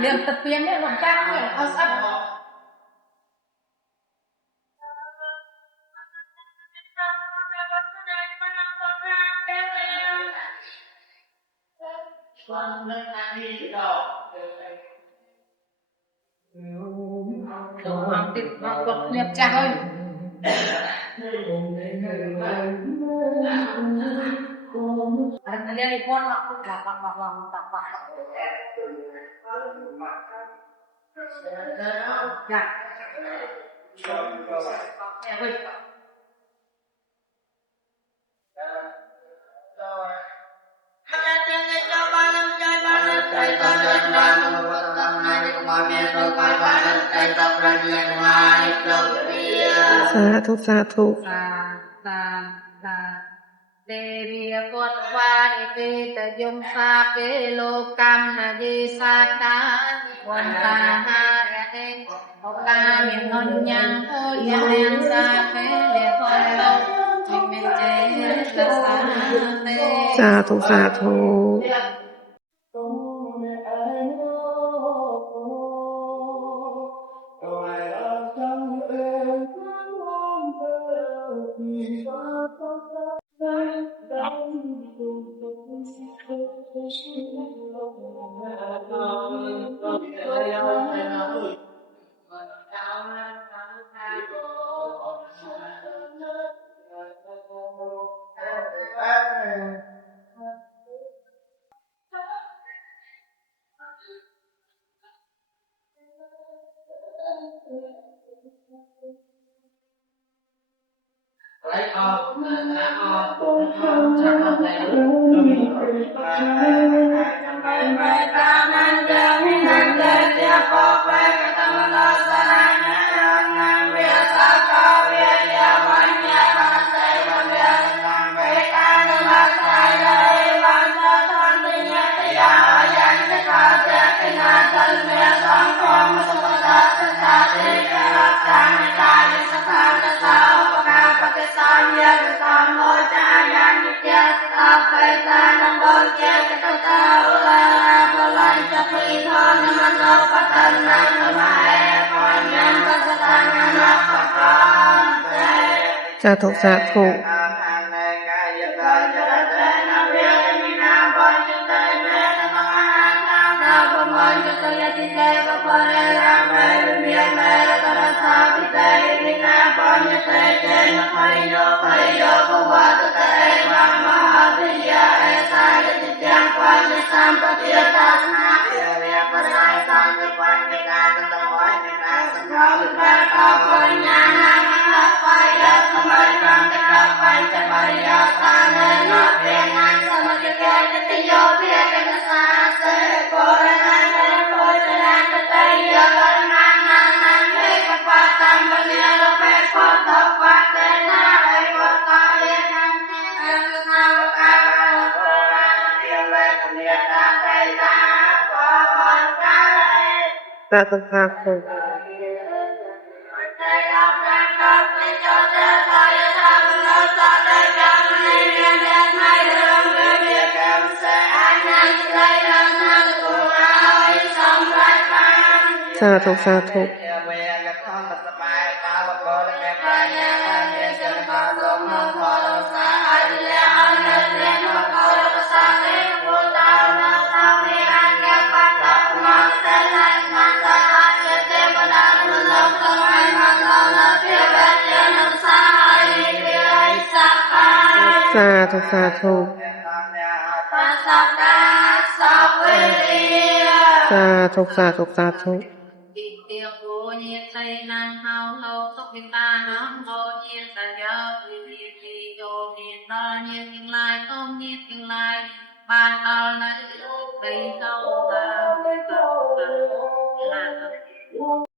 Liam tập viên ấy, làm trang này, áo sắt. Hoàng tịch vào quật liệp trang ơi. Anh đi con mặc là bằng dạ. Sa thu Devi Phật Hoa Đề Tê Dung Sa Kế Lô Cam Hà Di Sa Đá Quân Ta Ha Rê Hô Ca Miệng Ngôn Nhang Hô Yên Liên Sa Kế Lê Khôn Lô Mình Mình Chế Là Sa Tê sa thu sa thu sa thu sa thu Tiêu Vô Nhiệt Tây Năng Hào Hậu Tốc Viên Ta Nóng Vô Nhiệt Tây Nhớ Nhiệt Tì Dô Nhiệt Đo Nhiệt Kinh Lai Không Nhiệt Kinh Lai Ban Tao Nãy Tây Tông Ta